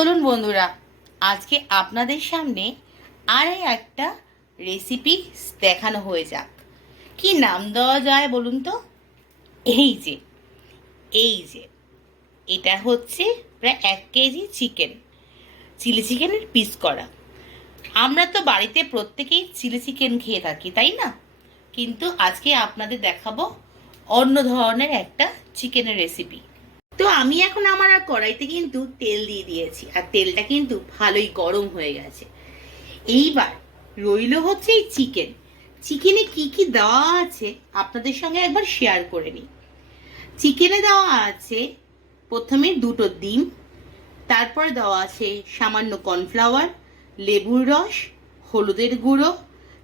চলুন বন্ধুরা, আজকে আপনাদের সামনে আর একটা রেসিপি দেখানো হয়ে যাক। কি নাম দেওয়া যায় বলুন তো? এই যে এই যে এটা হচ্ছে প্রায় 1 কেজি চিকেন, চিলি চিকেনের পিস করা। আমরা তো বাড়িতে প্রত্যেকেই চিলি চিকেন খেয়ে থাকি, তাই না? কিন্তু আজকে আপনাদের দেখাবো অন্য ধরনের একটা চিকেনের রেসিপি। তো আমি এখন আমার কড়াইতে কিন্তু তেল দিয়ে দিয়েছি, আর তেলটা কিন্তু ভালোই গরম হয়ে গেছে। এইবার রইল হচ্ছে এই চিকেন। চিকেনে কি কি দেওয়া আছে আপনাদের সঙ্গে একবার শেয়ার করে নিই। চিকেনে দেওয়া আছে প্রথমে 2টো ডিম, তারপর দেওয়া আছে সামান্য কর্নফ্লাওয়ার, লেবুর রস, হলুদের গুঁড়ো,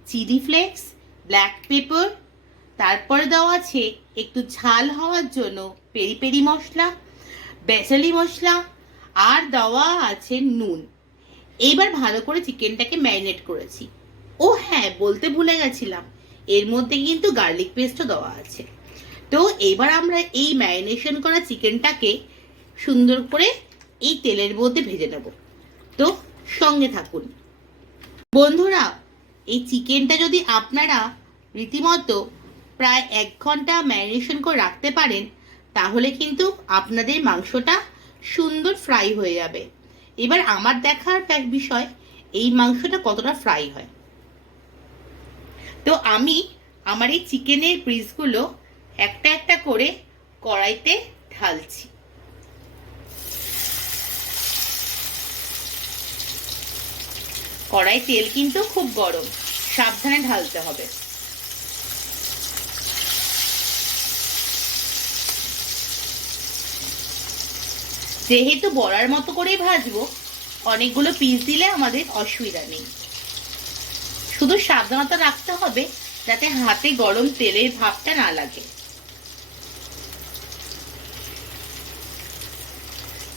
চিলি ফ্লেক্স, ব্ল্যাক পেপার, তারপরে দেওয়া আছে একটু ঝাল হওয়ার জন্য পেরি পেরি মশলা, বেসালি মশলা, আর দেওয়া আছে নুন। এইবার ভালো করে চিকেনটাকে ম্যারিনেট করেছি। ও হ্যাঁ, বলতে ভুলে গেছিলাম, এর মধ্যে কিন্তু গার্লিক পেস্টও দেওয়া আছে। তো এবার আমরা এই ম্যারিনেশন করা চিকেনটাকে সুন্দর করে এই তেলের মধ্যে ভেজে নেব। তো সঙ্গে থাকুন বন্ধুরা। এই চিকেনটা যদি আপনারা রীতিমতো প্রায় 1 ঘন্টা ম্যারিনেশন করে রাখতে পারেন, তাহলে কিন্তু আপনাদের মাংসটা সুন্দর ফ্রাই হয়ে যাবে। এবার আমার দেখার বিষয় এই মাংসটা কতটা ফ্রাই হয়। তো আমি আমার এই চিকেনের পিসগুলো একটা একটা করে কড়াইতে ঢালছি। কড়াই তেল কিন্তু খুব গরম, সাবধানে ঢালতে হবে। যেহেতু বড়ার মতো করেই ভাজবো, অনেকগুলো পিস দিলে আমাদের অসুবিধা নেই। শুধু সাবধানতা রাখতে হবে যাতে হাতে গরম তেলের ভাবটা না লাগে।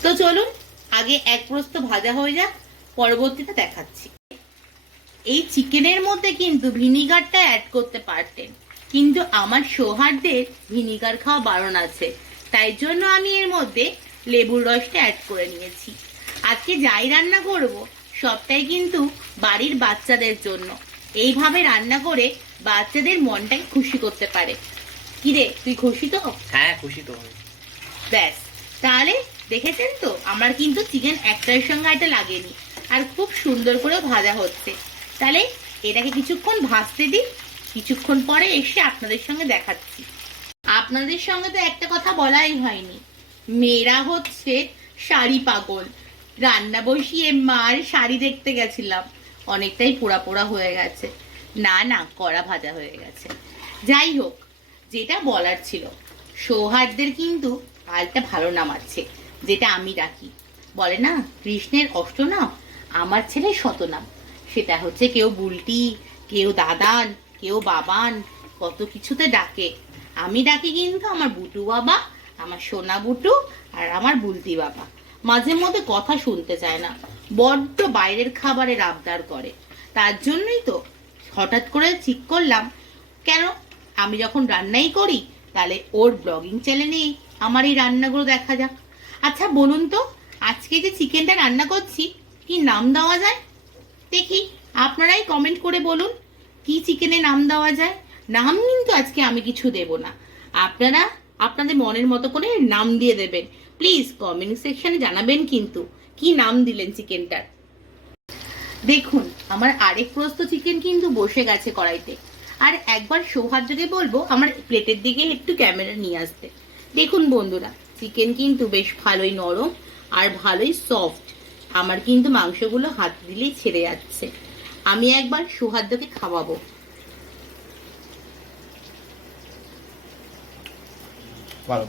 তো চলুন আগে এক প্রস্ত ভাজা হয়ে যাক, পরবর্তীতে দেখাচ্ছি। এই চিকেনের মধ্যে কিন্তু ভিনিগারটা অ্যাড করতে পারতেন, কিন্তু আমার সৌহার্দের ভিনিগার খাওয়া বারণ আছে, তাই জন্য আমি এর মধ্যে লেবুর রসটা অ্যাড করে নিয়েছি। আজকে যাই রান্না করব সবটাই কিন্তু বাড়ির বাচ্চাদের জন্য। এইভাবে রান্না করে বাচ্চাদের মনটাকে খুশি করতে পারে। কিরে, তুই খুশি তো? হ্যাঁ, খুশি তো। ব্যাস, তাহলে দেখেছেন তো আমার কিন্তু চিকেন একটার সঙ্গে এটা লাগেনি, আর খুব সুন্দর করে ভাজা হচ্ছে। তাহলে এটাকে কিছুক্ষণ ভাজতে দিই, কিছুক্ষণ পরে এসে আপনাদের সঙ্গে দেখাচ্ছি। আপনাদের সঙ্গে তো একটা কথা বলাই হয়নি, মেয়েরা হচ্ছে শাড়ি পাগল। রান্না বসিয়ে মার শাড়ি দেখতে গেছিলাম, অনেকটাই পোড়া পোড়া হয়ে গেছে। না না, কড়া ভাজা হয়ে গেছে। যাই হোক, যেটা বলার ছিল, সৌহার্দের কিন্তু আলটা ভালো নাম আছে, যেটা আমি রাখি। বলে না কৃষ্ণের অষ্টনাম, আমার ছেলে শতনাম। সেটা হচ্ছে কেউ বুলটি, কেউ দাদান, কেউ বাবান, কত কিছুতে ডাকে। আমি ডাকি কিন্তু আমার বুটু বাবা, আমার সোনা বুটু, আর আমার বুলতি বাবা। মাঝে মধ্যে কথা শুনতে চায় না, বড্ড বাইরের খাবারের আবদার করে। তার জন্যই তো হঠাৎ করে ঠিক করলাম, কেন আমি যখন রান্নাই করি তাহলে ওর ব্লগিং চ্যানেলে আমার এই রান্নাগুলো দেখা যাক। আচ্ছা বলুন তো, আজকে যে চিকেনটা রান্না করছি কি নাম দেওয়া যায়? দেখি আপনারাই কমেন্ট করে বলুন, কি চিকেনে নাম দেওয়া যায়। নাম কিন্তু আজকে আমি কিছু দেব না, আপনারা আপনাদের মনের মতো করে নাম দিয়ে দেবেন। প্লিজ কমেন্ট সেকশনে জানাবেন কিন্তু কি নাম দিলেন চিকেনটার। দেখুন আমার আরেক প্রস্ত চিকেন কিন্তু বসে গেছে কড়াইতে, আর একবার সৌহার্দ্যকে বলবো আমার প্লেটের দিকে একটু ক্যামেরা নিয়ে আসতে। দেখুন বন্ধুরা, চিকেন কিন্তু বেশ ভালোই নরম আর ভালোই সফট। আমার কিন্তু মাংসগুলো হাত দিলেই ছেড়ে যাচ্ছে। আমি একবার সৌহার্দ্যকে খাওয়াবো।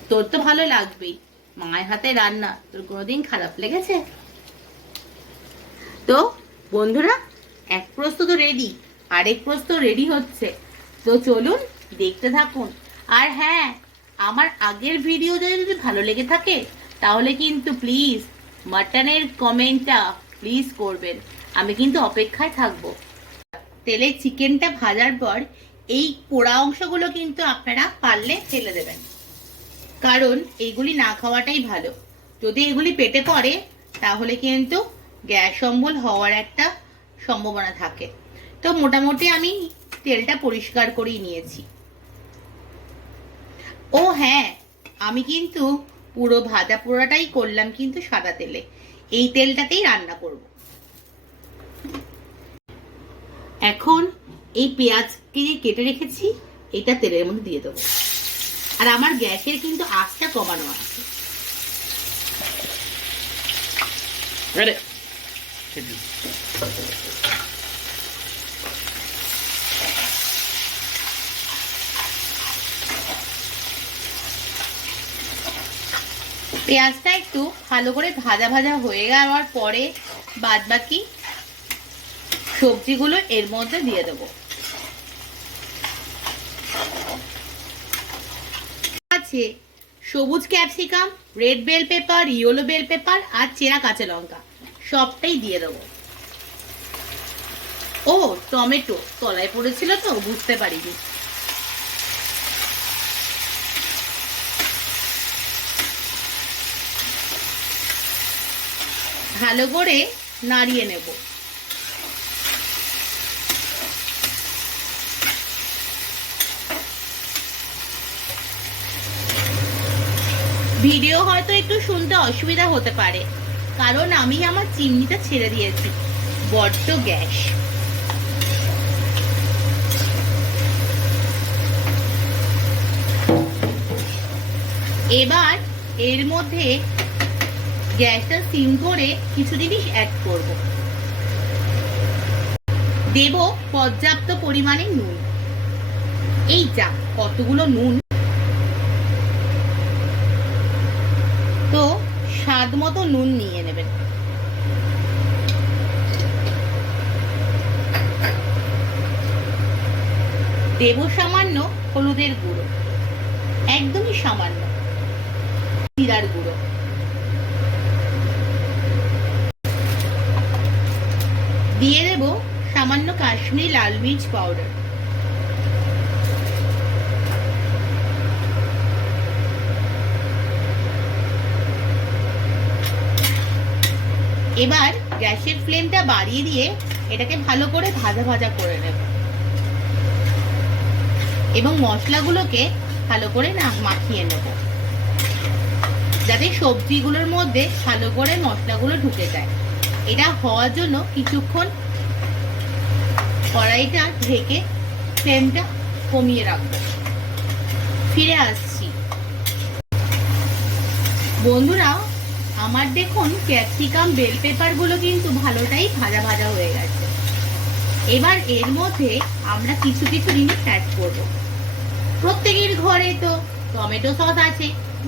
তোর তো ভালো লাগবেই, মায়ের হাতে রান্না, তোর কোনোদিন খারাপ লেগেছে? তো বন্ধুরা, এক প্রস্ত তো রেডি, আরেক প্রস্ত রেডি হচ্ছে। তো চলুন দেখতে থাকুন। আর হ্যাঁ, আমার আগের ভিডিও যদি ভালো লেগে থাকে তাহলে কিন্তু প্লিজ মাটনের কমেন্টটা প্লিজ করবেন, আমি কিন্তু অপেক্ষায় থাকবো। তেলে চিকেনটা ভাজার পর এই পোড়া অংশগুলো কিন্তু আপনারা পারলে ফেলে দেবেন, কারণ এইগুলি না খাওয়াটাই ভালো। যদি এগুলি পেটে পড়ে তাহলে কিন্তু গ্যাস অম্বল হওয়ার একটা সম্ভাবনা থাকে। তো মোটামুটি আমি তেলটা পরিষ্কার করেই নিয়েছি। ও হ্যাঁ, আমি কিন্তু পুরো ভাজা পোড়াটাই করলাম কিন্তু সাদা তেলে, এই তেলটাতেই রান্না করব। এখন এই পেঁয়াজকে কেটে রেখেছি, এটা তেলের মধ্যে দিয়ে দেবো। আর আমার গ্যাসের কিন্তু আঁচটা কমানো আছে। পেঁয়াজটা একটু ভালো করে ভাজা ভাজা হয়ে যাওয়ার পরে বাদ বাকি সবজিগুলো এর মধ্যে দিয়ে দেবো। আছে সবুজ capsicum, red bell pepper, yellow bell pepper আর চেরা কাঁচা লঙ্কা, সবটাই দিয়ে দেবো। ও টমেটো তলায় পড়েছিল তো বুঝতে পারিনি। ভালো করে নাড়িয়ে নেব। ভিডিও হয়তো একটু শুনতে অসুবিধা হতে পারে, কারণ আমি আমার চিমনিটা ছেড়ে দিয়েছি, বড্ড গ্যাস। এবার এর মধ্যে গ্যাসটা সিম করে কিছু জিনিস অ্যাড করব। দেব পর্যাপ্ত পরিমাণে নুন। এই যা কতগুলো নুন! তো স্বাদ মতো নুন নিয়ে নেবেন। দেব সামান্য হলুদের গুঁড়ো, একদমই সামান্য, জিরার গুঁড়ো, দিয়ে দেব সামান্য কাশ্মীরি লাল মির্চ পাউডার, এবার গ্যাসের ফ্লেমটা বাড়িয়ে দিয়ে এটাকে ভালো করে ভাজা ভাজা করে নেব এবং মশলাগুলোকে ভালো করে মাখিয়ে নেব, যাতে সবজিগুলোর মধ্যে ভালো করে মশলাগুলো ঢুকে যায়। এটা হওয়ার জন্য কিছুক্ষণ কড়াইটা ঢেকে ফ্লেমটা কমিয়ে রাখবো। ফিরে আসছি বন্ধুরা, আমার দেখুন ক্যাপসিকাম বেল পেপার গুলো কিন্তু ভালোটাই ভাজা ভাজা হয়ে গেছে। এবার এর মধ্যে আমরা কিছু কিছু জিনিস অ্যাড করব। প্রত্যেকের ঘরে তো টমেটো সস আছে,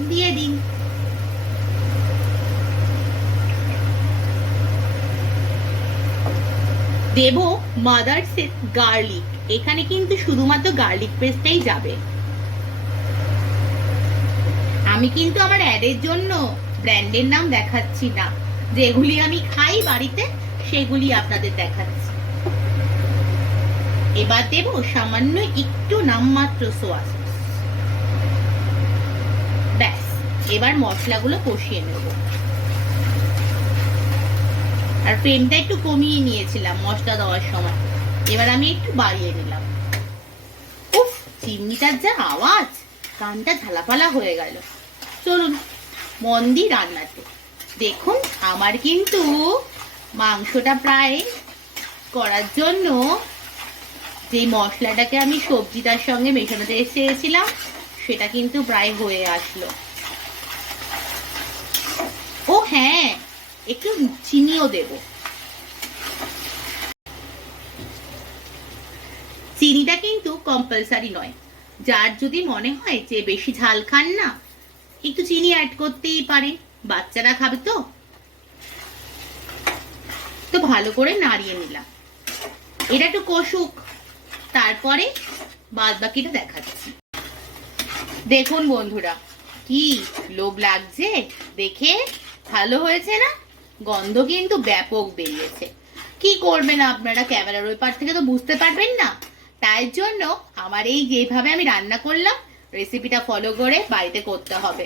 দিয়ে দিন। দেব মাদার্স গার্লিক, এখানে কিন্তু শুধুমাত্র গার্লিক পেস্টটাই যাবে। আমি কিন্তু আমার অ্যাডের জন্য ব্র্যান্ডের নাম দেখাচ্ছি না, যেগুলি আমি খাই বাড়িতে সেগুলি আপনাদের দেখাচ্ছি। এবার দেব সামান্য একটু নামমাত্র সোয়া সস। ব্যাস, এবার মশলাগুলো কষিয়ে নেব। আর ফ্লেমটা একটু কমিয়ে নিয়েছিলাম মশলা দেওয়ার সময়, এবার আমি একটু বাড়িয়ে নিলাম। উফ, চিমনিটার যা আওয়াজ, কানটা ঝালাপালা হয়ে গেল। চলুন মন দিয়ে রান্নাতে। দেখুন আমার কিন্তু মাংসটা প্রায় করার জন্য যে মশলাটাকে আমি সবজিটার সঙ্গে মেশানোতে চেয়েছিলাম সেটা কিন্তু প্রায় হয়ে আসলো। ও হ্যাঁ, একটু চিনিও দেব। চিনিটা কিন্তু কম্পালসারি নয়, যার যদি মনে হয় যে বেশি ঝাল খান না, একটু চিনি অ্যাড করতেই পারে, বাচ্চারা খাবে তো। তো ভালো করে নাড়িয়ে নিলাম, এটা একটু কষুক, তারপরে বাদ বাকিটা দেখাচ্ছি। দেখুন বন্ধুরা, কি লোভ লাগছে দেখে, ভালো হয়েছে না? গন্ধ কিন্তু ব্যাপক বেরিয়েছে। কি করবেন আপনারা, ক্যামেরার ওই পার থেকে তো বুঝতে পারবেন না, তাই জন্য আমার এই যেভাবে আমি রান্না করলাম রেসিপিটা ফলো করে বাড়িতে করতে হবে।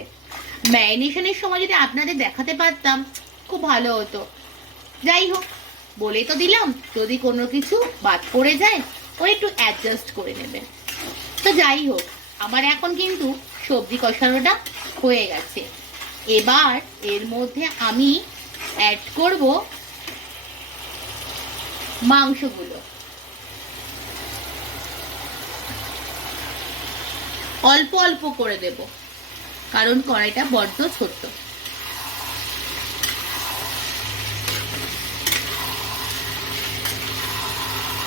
ম্যারিনেশনের সময় যদি আপনাদের দেখাতে পারতাম খুব ভালো হতো। যাই হোক, বলে তো দিলাম, যদি কোনো কিছু বাদ পড়ে যায় ও একটু অ্যাডজাস্ট করে নেবেন। তো যাই হোক, আমার এখন কিন্তু সবজি কষানোটা হয়ে গেছে। এবার এর মধ্যে আমি অ্যাড করব মাংসগুলো। অল্প অল্প করে দেব, কারণ কড়াইটা বড্ড ছোট্ট।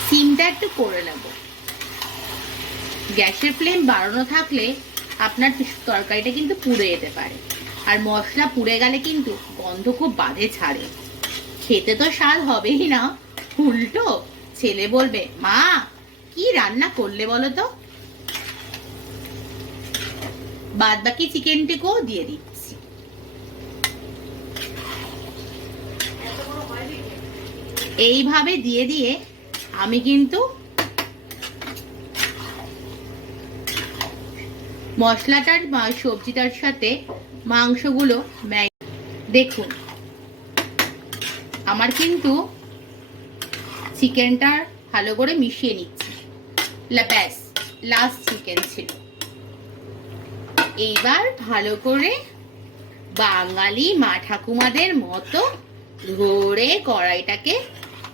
সিমটা একটু করে নেব। গ্যাসের ফ্লেম বাড়ানো থাকলে আপনার তরকারিটা কিন্তু পুড়ে যেতে পারে, আর মশলা পুড়ে গেলে কিন্তু গন্ধ খুব বাজে ছাড়ে, খেতে তো স্বাদ হবেই না, উল্টো ছেলে বলবে মা কি রান্না করলে বলো তো। বাদ বাকি চিকেনটিকেও দিয়ে দিচ্ছি। এইভাবে দিয়ে দিয়ে আমি কিন্তু মশলাটার বা সবজিটার সাথে মাংসগুলো দেখুন আমার কিন্তু চিকেনটা ভালো করে মিশিয়ে নিচ্ছি। ব্যাস, লাস্ট চিকেন ছিল। এইবার ভালো করে বাঙালি মা ঠাকুমাদের মতো ধরে কড়াইটাকে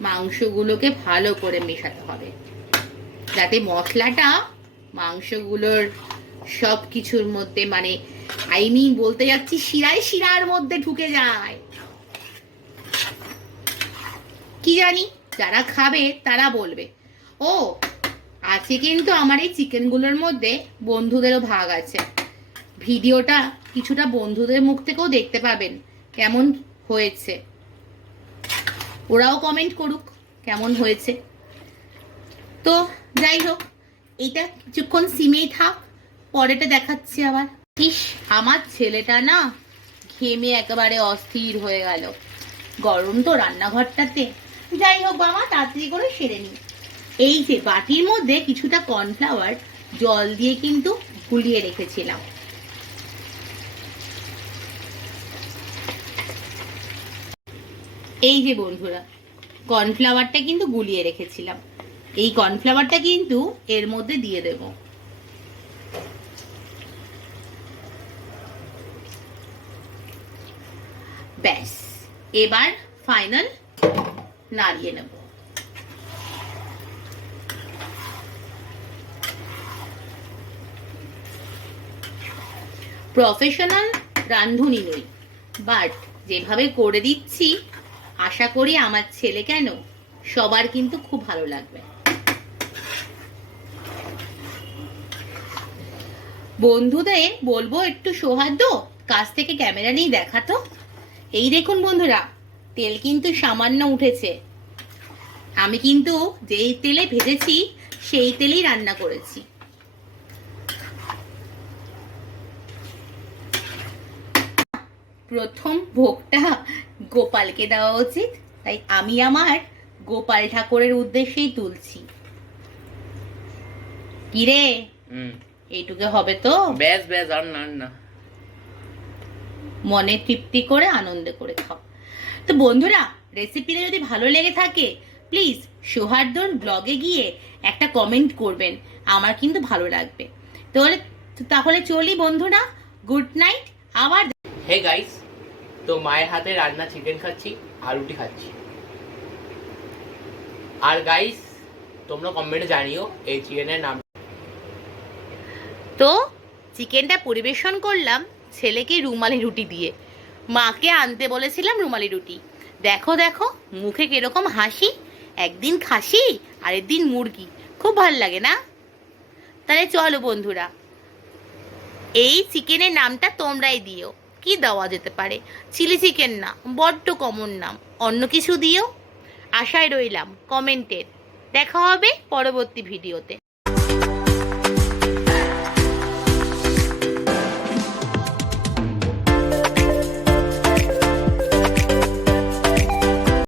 মাংসগুলোকে ভালো করে মেশাতে হবে, যাতে মশলাটা মাংসগুলোর সব কিছুর মধ্যে, মানে বলতে যাচ্ছি শিরায় শিরার মধ্যে ঢুকে যায়। কি জানি যারা খাবে তারা বলবে ও আছে, কিন্তু আমার এই চিকেনগুলোর মধ্যে বন্ধুদেরও ভাগ আছে। ভিডিওটা কিছুটা বন্ধুদের মুখ থেকেও দেখতে পাবেন কেমন হয়েছে, ওরাও কমেন্ট করুক কেমন হয়েছে। তো যাই হোক, এটা কিছুক্ষণ সিমেই থাক, পরেটা দেখাচ্ছি আবার। ইস, আমার ছেলেটা না ঘেমে একেবারে অস্থির হয়ে গেল, গরম তো রান্নাঘরটাতে। যাই হোক বাবা, তাড়াতাড়ি করে সেরে নি। এই যে বাটির মধ্যে কিছুটা কর্নফ্লাওয়ার জল দিয়ে কিন্তু গুলিয়ে রেখেছিলাম। এই যে বন্ধুরা, কর্নফ্লাওয়ারটা কিন্তু গুলিয়ে রেখেছিলাম, এই কর্নফ্লাওয়ারটা কিন্তু এর মধ্যে দিয়ে দেব। ব্যাস, এবার ফাইনাল নাড়িয়ে নেব। প্রফেশনাল রাঁধুনি নই, বাট যেভাবে করে দিচ্ছি আশা করি আমার ছেলে কেন সবার কিন্তু খুব ভালো লাগবে। বন্ধুদের বলবো একটু সৌহার্দ্য, কাছ থেকে ক্যামেরা নিয়ে দেখাতো। এই দেখুন বন্ধুরা, তেল কিন্তু সামান্য উঠেছে। আমি কিন্তু যেই তেলে ভেজেছি সেই তেলেই রান্না করেছি। প্রথম ভোগটা গোপালকে দেওয়া উচিত, তাই আমি আমার গোপাল ঠাকুরের উদ্দেশ্যেই তুলছি। কিরে, এইটুকু হবে তো? ব্যাস ব্যাস, আর না, মনে তৃপ্তি করে আনন্দ করে খাও। তো বন্ধুরা, রেসিপিটা যদি ভালো লেগে থাকে প্লিজ সৌহার্দ্যর ব্লগে গিয়ে একটা কমেন্ট করবেন, আমার কিন্তু ভালো লাগবে। তাহলে চলি বন্ধুরা, গুড নাইট। আবার হে গাইস, তো মায়ের হাতে রান্না চিকেন খাচ্ছি আর রুটি খাচ্ছি। আর গাইস তোমরা কমেন্টে জানিও এই চিকেনের নাম। তো চিকেনটা পরিবেশন করলাম ছেলেকে রুমালি রুটি দিয়ে, মাকে আনতে বলেছিলাম রুমালি রুটি। দেখো দেখো মুখে কিরকম হাসি, একদিন খাসি আর একদিন মুরগি, খুব ভাল লাগে না? তাহলে চলো বন্ধুরা, এই চিকেনের নামটা তোমরাই দিও। কি দেওয়া যেতে পারে? চিলি চিকেন না, বড্ড কমন নাম, অন্য কিছু দিও। আশায় রইলাম কমেন্টের। দেখা হবে পরবর্তী ভিডিওতে।